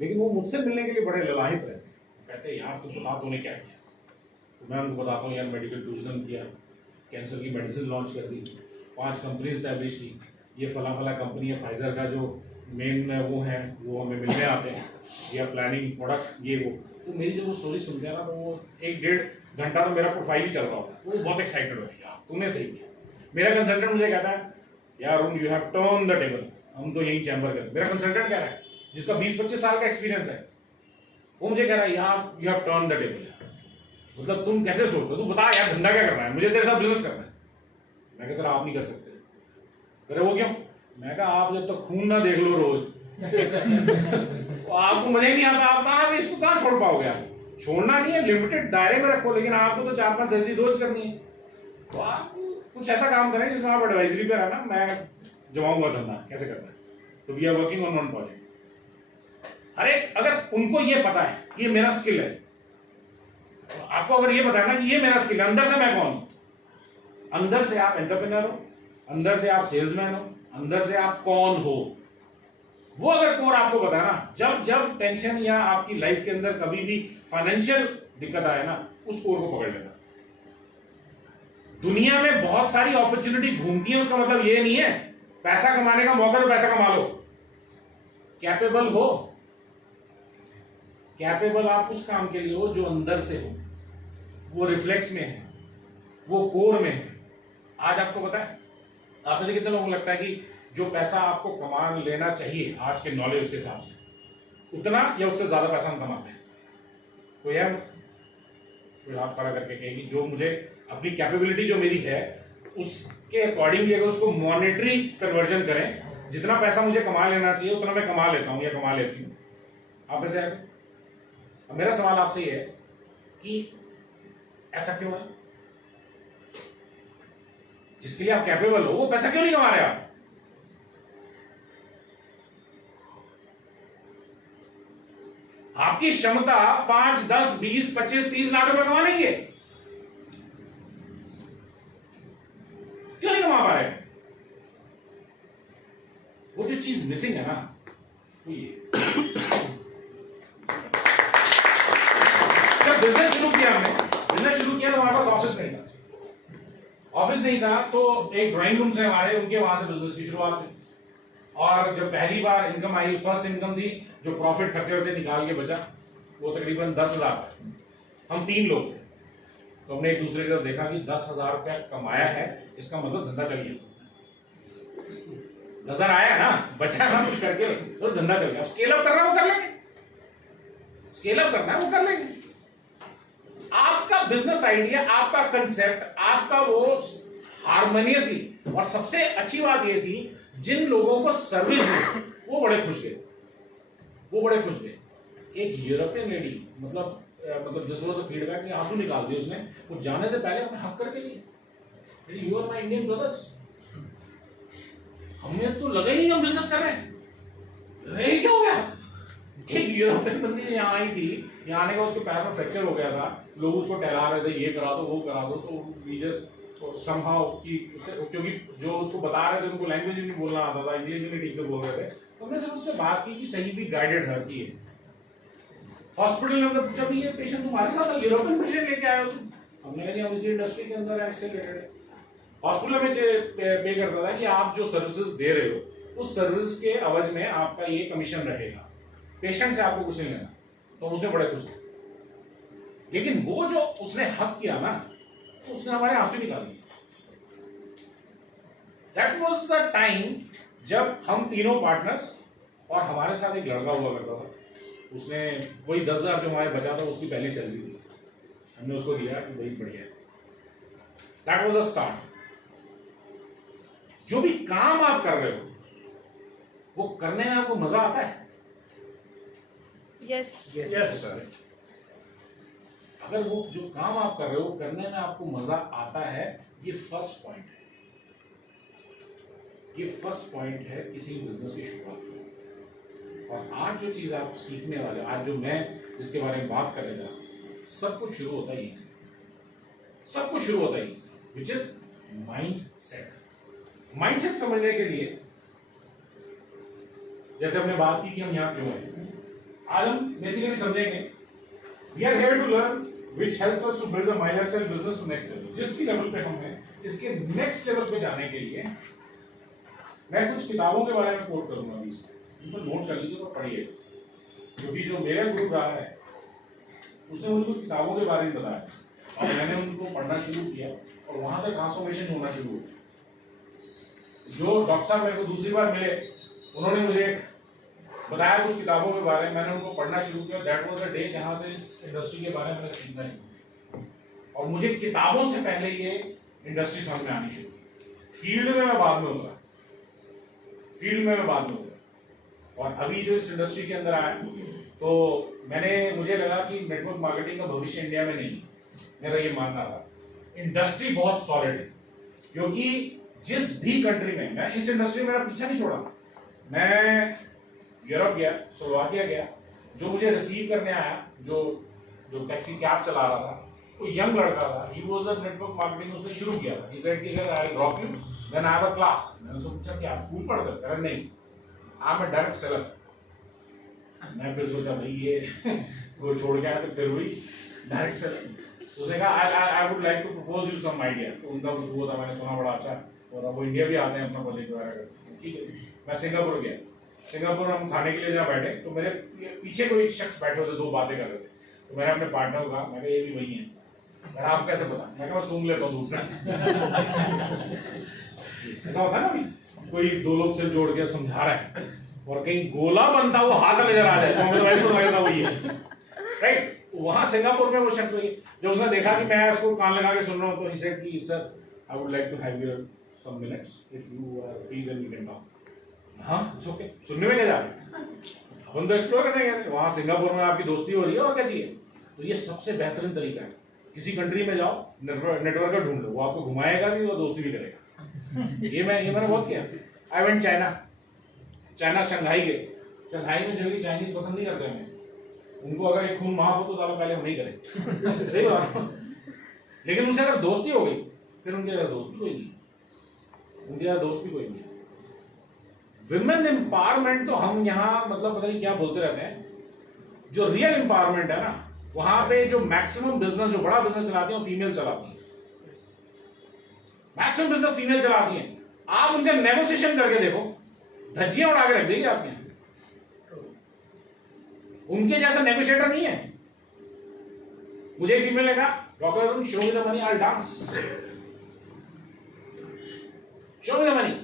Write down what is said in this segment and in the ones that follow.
लेकिन वो मुझसे मिलने के लिए बड़े ललायत रहते हैं, कहते हैं यार तुम बता तूने क्या किया। तो मैं उनको बताता हूँ यार मेडिकल टूरिज्म किया, कैंसर की मेडिसिन लॉन्च कर दी, 5 कंपनी इस्टेब्लिश की, ये फला फला कंपनी है, फाइजर का जो मेन वो है वो हमें मिलने आते हैं, या प्लानिंग प्रोडक्ट ये वो। तो मेरी जब वो स्टोरी सुनते हैं ना तो वो 1-1.5 घंटा तो मेरा प्रोफाइल ही चल रहा होता है, तो वो बहुत एक्साइटेड हो यार तूने सही किया। मेरा कंसल्टेंट मुझे कहता है यार you have turn the table, हम तो यही चैम्बर कर। मेरा कंसल्टेंट कह रहा है जिसका 20-25 साल का एक्सपीरियंस है, वो मुझे कह रहा है यार you have turn the table. मतलब तुम कैसे सोचते हो, तू बता यार धंधा क्या करना है, मुझे तेरे साथ बिजनेस करना है। मैं कहा सर आप नहीं कर सकते। कह रहे वो क्यों? मैं कहा आप जब तक खून ना देख लो रोज तो आपको मजा ही नहीं आता, आप कहां से इसको कहां छोड़ पाओगे। आप छोड़ना नहीं है, लिमिटेड दायरे में रखो, लेकिन आपको तो 4-5 सर्जरी रोज करनी है। तो आप कुछ ऐसा काम करें जिसमें आप एडवाइजरी पे रहना, मैं जमाऊंगा धंधा कैसे करना है। तो we are working on one project. अरे अगर उनको ये पता है कि ये मेरा स्किल है, तो आपको अगर ये पता है ना कि ये मेरा स्किल है, अंदर से मैं कौन हूं, अंदर से आप एंटरप्रेन्योर हो, अंदर से आप सेल्समैन हो, अंदर से आप कौन हो, वो अगर कोर आपको पता है ना, जब जब टेंशन या आपकी लाइफ के अंदर कभी भी फाइनेंशियल दिक्कत आए ना, उस कोर को पकड़ लेना। दुनिया में बहुत सारी अपॉर्चुनिटी घूमती है, उसका मतलब ये नहीं है पैसा कमाने का मौका तो पैसा कमा लो। कैपेबल हो, कैपेबल आप उस काम के लिए हो जो अंदर से हो, वो रिफ्लेक्स में है, वो कोर में है। आज आपको पता है आप में से कितने लोगों को लगता है कि जो पैसा आपको कमा लेना चाहिए आज के नॉलेज के हिसाब से, उतना या उससे ज्यादा पैसा हम कमाते हैं? कोई है? कोई हाथ खड़ा करके कहे कि जो मुझे अपनी कैपेबिलिटी जो मेरी है उसके अकॉर्डिंगली अगर उसको मॉनेटरी कन्वर्जन करें, जितना पैसा मुझे कमा लेना चाहिए उतना मैं कमा लेता हूं या कमा लेती हूं। आप ऐसे है? अब मेरा सवाल आपसे ये है कि ऐसा क्यों है? जिसके लिए आप कैपेबल हो वो पैसा क्यों नहीं कमा रहे आप? आपकी क्षमता 5, 10, 20, 25, 30 लाख रुपए कमाने की है, क्यों नहीं कमा पा रहे? वो जो चीज मिसिंग है ना, वो ये। जब बिजनेस शुरू किया हमने, बिजनेस शुरू किया तो हमारे पास ऑफिस नहीं था। ऑफिस नहीं था तो एक ड्राइंग रूम से हमारे उनके वहां से बिजनेस की शुरुआत हुई। और जब पहली बार इनकम आई, फर्स्ट इनकम थी, जो प्रॉफिट खर्चे से निकाल के बचा वो तकरीबन 10,000 था। हम 3 लोग थे, तो हमने एक दूसरे से देखा कि 10,000 रुपया कमाया है, इसका मतलब धंधा चल गया। 10,000 आया ना, बचा ना कुछ करके, तो धंधा चल गया। अब स्केल अप करना है वो कर लेंगे, स्केल अप करना है वो कर लेंगे। आपका बिजनेस आइडिया, आपका कंसेप्ट, आपका वो हार्मोनियसली। और सबसे अच्छी बात ये थी जिन लोगों को सर्विस दी वो बड़े खुश गए, वो बड़े खुश गए। एक यूरोपियन लेडी, मतलब दिस वाज द फीडबैक, ने आंसू निकाल दिए उसने। वो जाने से पहले हमें हक करके लिए, you are my Indian brothers. हमें तो लगा ही नहीं हम बिजनेस कर रहे हैं, ये क्या हो गया। एक यूरोपियन बंदी यहाँ आई थी, यहाँ आने का उसके पैर में फ्रैक्चर हो गया था, लोग उसको टहला रहे थे ये करा दो वो करा दो, तो वी जस्ट समहाउ कि क्योंकि जो उसको बता रहे थे उनको लैंग्वेज भी नहीं बोलना आता था, इंग्लिश भी नहीं ठीक से बोल रहे थे, तो हमने सिर्फ उससे बात की कि सही भी गाइडेड हर की है। हॉस्पिटल में पूछा भी ये पेशेंट तुम्हारे साथ है, यूरोपियन पेशेंट लेके आए हो तुम? हमने कहा हम इसी इंडस्ट्री के अंदर ऐसे रिलेटेड है। हॉस्पिटल में पे करता था कि आप जो सर्विसेज दे रहे हो उस सर्विस के अवज में आपका ये कमीशन रहेगा, पेशेंट से आपको कुछ नहीं लेना। तो उसने बड़े खुश थे। लेकिन वो जो उसने हक किया ना, तो उसने हमारे आंसू निकाल दिए। दैट वाज द टाइम जब हम तीनों पार्टनर्स, और हमारे साथ एक लड़का हुआ करता था, उसने वही 10,000 जो हमारे बचा था उसकी पहली सैलरी दी, हमने उसको दिया कि भाई बढ़िया। That was the start. जो भी काम आप कर रहे हो वो करने में आपको मजा आता है? Yes yes sir. अगर वो जो काम आप कर रहे हो करने में आपको मजा आता है, ये फर्स्ट पॉइंट है, ये फर्स्ट पॉइंट है किसी बिजनेस की शुरुआत में। और आज जो चीज आप सीखने वाले, आज जो मैं जिसके बारे में बात कर रहा हूं, सब कुछ शुरू होता है यहीं से, सब कुछ शुरू होता है यहीं से, which is mind set. Mindset समझने के लिए जैसे हमने बात की कि हम यहां क्यों हैं, आज हम बेसिकली समझेंगे we are here to learn which helps us to build a my lifestyle business to next level. जिस भी लेवल पे हम हैं इसके नेक्स्ट लेवल पे जाने के लिए मैं कुछ किताबों के बारे में कोट करूंगा अभी, इसमें नोट कर लीजिए और पढ़िए, क्योंकि जो मेरा ग्रुप रहा है उसने मुझे कुछ किताबों के बारे में बताया और मैंने उनको पढ़ना शुरू किया और वहां से ट्रांसफॉर्मेशन होना शुरू हुआ। जो डॉक्टर साहब मेरे को दूसरी बार मिले उन्होंने मुझे बताया कुछ किताबों के बारे में, मैंने उनको पढ़ना शुरू किया। दैट वाज अ डे जहां से इस इंडस्ट्री के बारे में मैंने सीखना शुरू किया और मुझे किताबों से पहले ये इंडस्ट्री समझ में आनी शुरू की। फील्ड में मैं बाद में उतरा, और अभी जो इस इंडस्ट्री के अंदर आया तो मुझे लगा कि नेटवर्क मार्केटिंग का भविष्य इंडिया में नहीं है, मेरा ये मानना था। इंडस्ट्री बहुत सॉलिड है, क्योंकि जिस भी कंट्री में मैं इस इंडस्ट्री में मेरा पीछा नहीं छोड़ा। मैं यूरोप गया, स्लोवाकिया गया, जो मुझे रिसीव करने आया, जो टैक्सी कैब चला रहा था, वो यंग लड़का था। He was a network marketing उसने शुरू किया था। ही सेड कि sir I will drop you then I have a class. मैंने उससे पूछा कि आप स्कूल पढ़ते हो? अरे नहीं, I am a direct seller. मैं फिर सोचा भाई ये वो छोड़ के आया तो फिर वही डायरेक्ट सेलर। उसने कहा I would like to propose you some idea. तो उनका कुछ हुआ था, मैंने सुना बड़ा अच्छा, और वो इंडिया भी आते हैं अपना प्रोजेक्ट वगैरह करते। ठीक है, मैं सिंगापुर गया। सिंगापुर हम खाने के लिए जहाँ बैठे तो मेरे पीछे कोई शख्स बैठे होते, दो बातें कर रहे थे। तो मैंने अपने पार्टनर को कहा, मैं ये भी वही है। यार आप कैसे पता? मैं कहा सूंघ लेता हूँ दूर से। ऐसा होता है ना, अभी कोई दो लोग से जोड़ के समझा रहे हैं और कहीं गोला बनता हुआ हाथ नजर आ जाए तो हमें तो वैसे पता लगता वही है, राइट? वहां सिंगापुर में वो शख्स हुई, जब उसने देखा कि मैं उसको कान लगा के सुन रहा हूँ तो ही सेड कि sir I would like to have your some minutes if you are free then we can talk. हाँ इट्स ओके। सुनने में क्या जा रहा है, अपन तो एक्सप्लोर करने गए थे। वहां सिंगापुर में आपकी दोस्ती हो रही है और क्या चाहिए। तो ये सबसे बेहतरीन तरीका है, किसी कंट्री में जाओ, नेटवर्कर ढूंढ लो, वो आपको घुमाएगा भी और दोस्ती भी करेगा। ये मैंने बहुत किया। आई वेंट चाइना शंघाई गए। शंघाई में जल्दी चाइनीज पसंद नहीं करते हमें, उनको अगर एक खून माफ हो तो ज्यादा पहले हम नहीं करें। सही बात। लेकिन उनसे अगर दोस्ती हो गई फिर उनके अगर दोस्त भी कोई नहीं, उनके दोस्त भी कोई नहीं। विमेन एम्पावरमेंट तो हम यहाँ मतलब पता नहीं क्या बोलते रहते हैं। जो रियल एम्पावरमेंट है ना, वहां पे जो मैक्सिमम बिजनेस, जो बड़ा बिजनेस चलाती है वो फीमेल चलाती है। मैक्सिमम बिजनेस फीमेल चलाती है। आप उनका नेगोशिएशन करके देखो, धज्जियां उड़ा के रख देगी आपके। उनके जैसा नेगोशिएटर नहीं है। मुझे एक फीमेल ने कहा, doctor Arun show me the money I dance. Show me the money.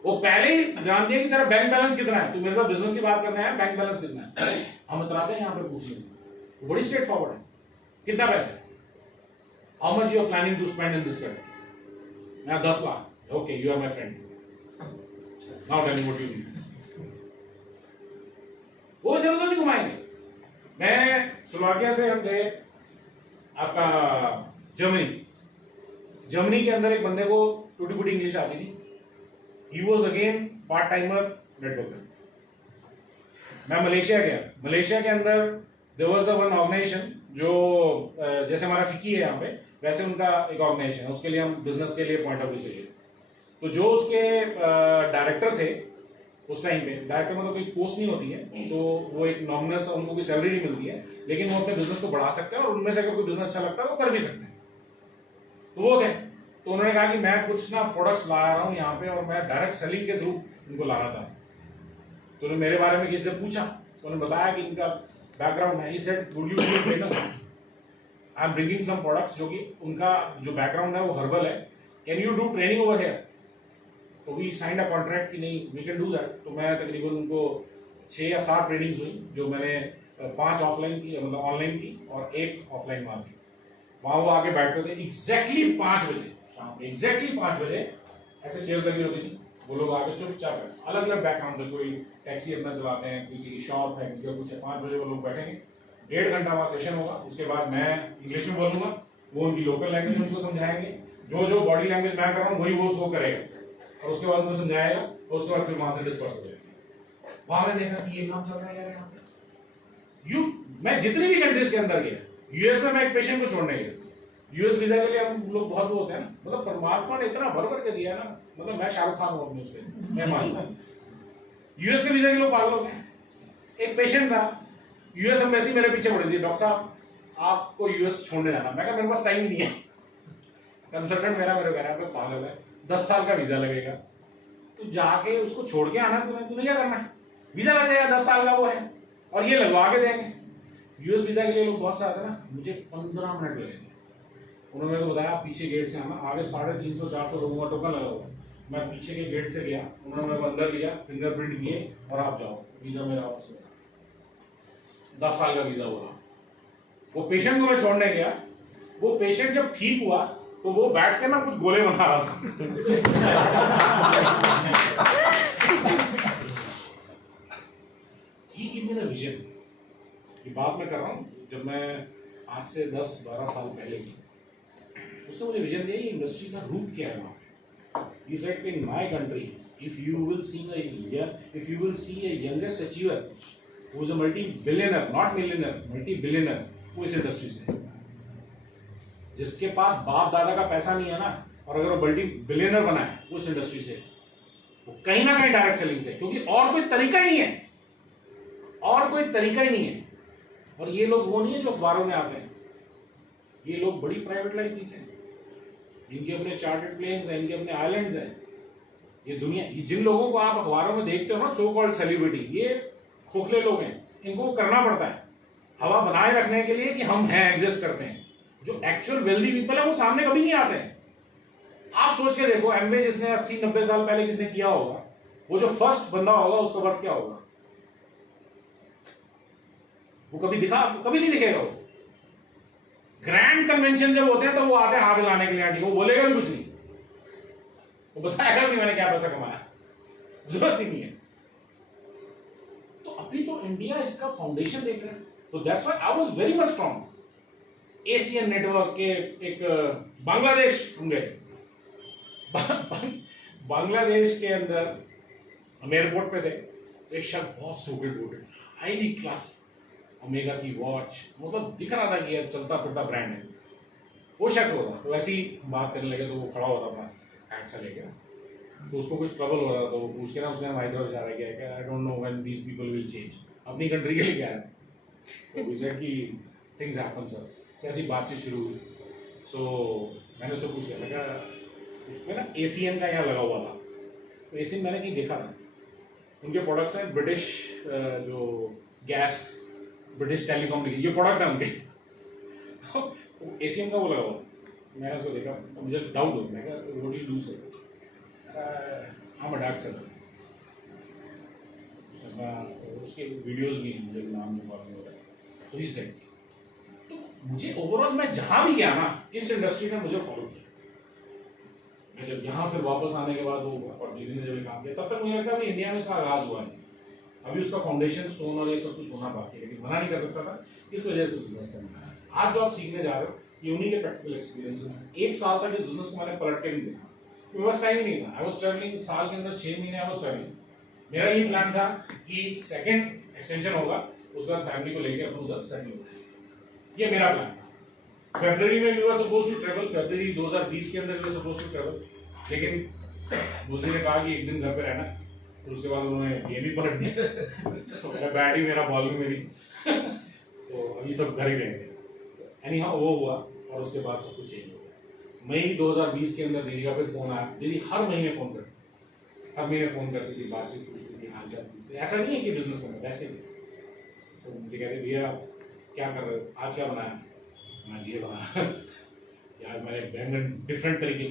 वो पहले ही जानती है कि तेरा बैंक बैलेंस कितना है, तू मेरे साथ बिजनेस की बात करना है, बैंक बैलेंस कितना है। हम इतराते हैं यहाँ पे पूछने से, बड़ी स्ट्रेट फॉरवर्ड है। कितना पैसा? How much you are planning to spend in this country? मैं 10 lakh. Okay, you are my friend, now tell me what you need. वो इधर उधर नहीं घुमाएंगे। मैं स्लोवाकिया से हम गए आपका जर्मनी के अंदर एक बंदे को टूटी फूटी इंग्लिश आती थी। He was again part timer networker. मैं मलेशिया गया। मलेशिया के अंदर there was a one organization जो जैसे हमारा फिकी है यहाँ पे, वैसे उनका एक ऑर्गेनाइजेशन है। उसके लिए हम बिजनेस के लिए पॉइंट ऑफ व्यू चाहिए। तो जो उसके डायरेक्टर थे उस टाइम पे, डायरेक्टर मतलब कोई पोस्ट नहीं होती है, तो वो एक नॉमिनल, उनको कोई सैलरी नहीं मिलती है, लेकिन वो अपने बिजनेस को बढ़ा सकते हैं और उनमें से अगर कोई बिजनेस अच्छा लगता है तो कर भी सकते हैं। तो वो थे। तो उन्होंने कहा कि मैं कुछ ना प्रोडक्ट्स ला रहा हूँ यहाँ पे और मैं डायरेक्ट सेलिंग के थ्रू इनको लाना था। तो उन्होंने मेरे बारे में किसी से पूछा, तो उन्होंने बताया कि इनका बैकग्राउंड है। He said would you be a trainer? I am bringing some products, जो कि उनका जो बैकग्राउंड है वो हर्बल है। Can you do training over here? तो वी साइंड अ कॉन्ट्रैक्ट कि नहीं, वी कैन डू दैट। तो मैं तकरीबन उनको 6 या 7 ट्रेनिंग्स हुई, जो मैंने 5 ऑफलाइन की, मतलब ऑनलाइन की, और 1 ऑफलाइन वहाँ की। वहाँ वो आके बैठते थे एग्जैक्टली 5 बजे, एग्जैक्टली 5 बजे ऐसे चेयर्स लगी होती थी। वो लोग आके चुपचाप है, अलग अलग बैकग्राउंड से, कोई टैक्सी अपना चलाते हैं, किसी की शॉप है, किसी का कुछ है। 5 बजे वो लोग बैठेंगे, 1.5 घंटा वहाँ सेशन होगा। उसके बाद मैं इंग्लिश में बोलूंगा, वो उनकी लोकल लैंग्वेज में उनको समझाएंगे। जो बॉडी लैंग्वेज मैं कर रहा हूँ वही वो उसको करेगा, और उसके बाद उनको समझाएगा, और उसके बाद फिर वहां से डिस्कस हो जाएगा। वहां मैंने देखा कि ये काम चल रहा है यार यहाँ पे। मैं जितनी भी कंट्रीज के अंदर गया, यूएस में मैं एक पेशेंट को छोड़ने गया। यूएस वीजा के लिए हम लोग बहुत वो होते हैं ना, मतलब परमात्मा ने इतना भर के दिया ना, मतलब मैं शाहरुख खान हूँ अपने उसके, मैं मानता हूँ। यूएस के वीजा के लोग पागल होते हैं। एक पेशेंट था, यूएस एम्बेसी मेरे पीछे पड़ी थी, डॉक्टर साहब आपको यूएस छोड़ने जाना। मैं कहा मेरे पास टाइम ही नहीं है। कंसल्टेंट मेरा मेरे कह रहा है पागल है, 10 साल का वीजा लगेगा, तू जाके उसको छोड़ के आना, तूने क्या करना है, वीजा लग जाएगा, 10 साल का वो है, और ये लगवा के देंगे। यूएस वीजा के लिए लोग बहुत से आते हैं ना, मुझे 15 मिनट लगेंगे। उन्होंने मेरे को बताया पीछे गेट से आना, आगे 350-400 लोगों का टोकन लगा हुआ। मैं पीछे के गेट से गया, उन्होंने मेरे को अंदर लिया, फिंगरप्रिंट किए और आप जाओ, वीजा मेरा वापस हो गया। 10 साल का वीजा हुआ। वो पेशेंट को मैं छोड़ने गया, वो पेशेंट जब ठीक हुआ तो वो बैठ के ना कुछ गोले बना रहा था। He gave me the vision। ये बात मैं कर रहा हूँ जब मैं आज से 10-12 साल पहले की, उसने मुझे विजन दिया इंडस्ट्री का रूप क्या है वहाँ पे। He said in my country, if you will see a youngest achiever who is a multi-billionaire, not millionaire, multi-billionaire, वो इस इंडस्ट्री से, जिसके पास बाप दादा का पैसा नहीं है ना, और अगर वो मल्टी-बिलियनर बना है वो इस इंडस्ट्री से, वो कहीं ना कहीं डायरेक्ट सेलिंग से, क्योंकि और कोई तरीका ही नहीं है, और कोई तरीका ही नहीं है। और ये लोग वो नहीं है जो अखबारों में आते हैं, ये लोग बड़ी प्राइवेट लाइफ जीते हैं, इनके अपने चार्टर्ड प्लेन्स हैं, इनके अपने आइलैंड्स हैं। ये दुनिया, ये जिन लोगों को आप अखबारों में देखते हो ना, सो कॉल्ड सेलिब्रिटी, ये खोखले लोग हैं, इनको करना पड़ता है हवा बनाए रखने के लिए कि हम हैं, एग्जिस्ट करते हैं। जो एक्चुअल वेल्दी पीपल है वो सामने कभी नहीं आते हैं। आप सोच के देखो, एमवे जिसने 80-90 साल पहले किसने किया होगा, वो जो फर्स्ट बंदा होगा उसका वर्थ क्या होगा, वो कभी दिखा आपको? कभी नहीं दिखेगा। वो ग्रैंड कन्वेंशन जब होते हैं तो वो आते हैं हाथ हिलाने के लिए, आंटी को बोलेगा भी कुछ नहीं, वो बताएगा भी मैंने क्या पैसा कमाया, जरूरत ही नहीं है। तो अभी तो इंडिया इसका फाउंडेशन देख रहा है, तो that's why I was very much strong. Asian network के एक बांग्लादेश हम गए, बांग्लादेश के अंदर हम एयरपोर्ट पे थे, एक शख्स बहुत सोफिस्टिकेटेड हाईली क्लास ओमेगा की वॉच, मतलब दिख रहा था कि यार चलता फिरता ब्रांड है, वो शख्स होता। तो ऐसे ही बात करने लगे तो वो खड़ा होता था हैट सा लेके, तो उसको कुछ ट्रबल हो रहा था, तो वो पूछ के ना उसने हमारी तरफ इशारा किया कि I don't know when these people will change, अपनी कंट्री के लिए क्या है। तो वी सेड कि थिंग्स हैपन सर। ऐसी बातचीत शुरू हुई। सो मैंने उससे पूछ लिया, मैं क्या उसमें ना एसीएन का यहाँ लगा हुआ था, तो एसीएन मैंने कहीं देखा था, उनके प्रोडक्ट्स हैं ब्रिटिश जो गैस, ब्रिटिश टेलीकॉम ये प्रोडक्ट है उनके। तो एशियन का वो लगा हुआ, मैंने उसको देखा, तो मुझे डाउट हो, मैं क्या व्हाट यू डू सर, हम डार्क सर, उसके वीडियोस भी मुझे नाम नहीं मालूम हो रहा है। तो ही सेड, तो मुझे ओवरऑल मैं जहाँ भी गया ना इस इंडस्ट्री ने मुझे फॉलो किया। मैं जब यहाँ फिर वापस आने के बाद वो और दीदी ने जब काम किया, तब तक मुझे लगता है इंडिया में इसका आगाज हुआ नहीं, अभी उसका फाउंडेशन स्टोन और ये सब कुछ होना बाकी है, लेकिन मना नहीं कर सकता था, इस वजह से बिजनेस करना है। आज जो आप सीखने जा रहे हो ये उन्हीं के प्रैक्टिकल एक्सपीरियंसेस हैं। 1 साल तक इस बिजनेस को मैंने पलट के नहीं देखा, मेरे पास टाइम ही नहीं था। आई वाज ट्रैवलिंग, साल के अंदर 6 महीने आई वाज ट्रैवलिंग। मेरा ये प्लान था कि सेकंड एक्सटेंशन होगा, उसके बाद फैमिली को लेकर अपने उधर सेटल होगा, ये मेरा प्लान था। फरवरी में we were suppose to travel, फरवरी 2020 के अंदर we were suppose to travel, लेकिन मोदी ने कहा कि एक दिन घर पे रहना, फिर उसके बाद उन्होंने ये भी पलट दिया। तो मेरा बैट ही मेरा, बॉल भी मेरी। तो अभी सब घर ही रहेंगे। एनी हाउ वो हुआ और उसके बाद सब कुछ चेंज हो गया। मई 2020 के अंदर दीदी का फिर फोन आया। दीदी हर महीने फोन करती, हर महीने फोन करती थी, बातचीत पूछती थी, हाल चाल। ऐसा नहीं है कि बिजनेस में वैसे भी। तो मुझे कहते भैया क्या कर रहे हो, आज क्या बनाया, मैं ये बनाया। यार मैंने बैंगन डिफरेंट तरीके से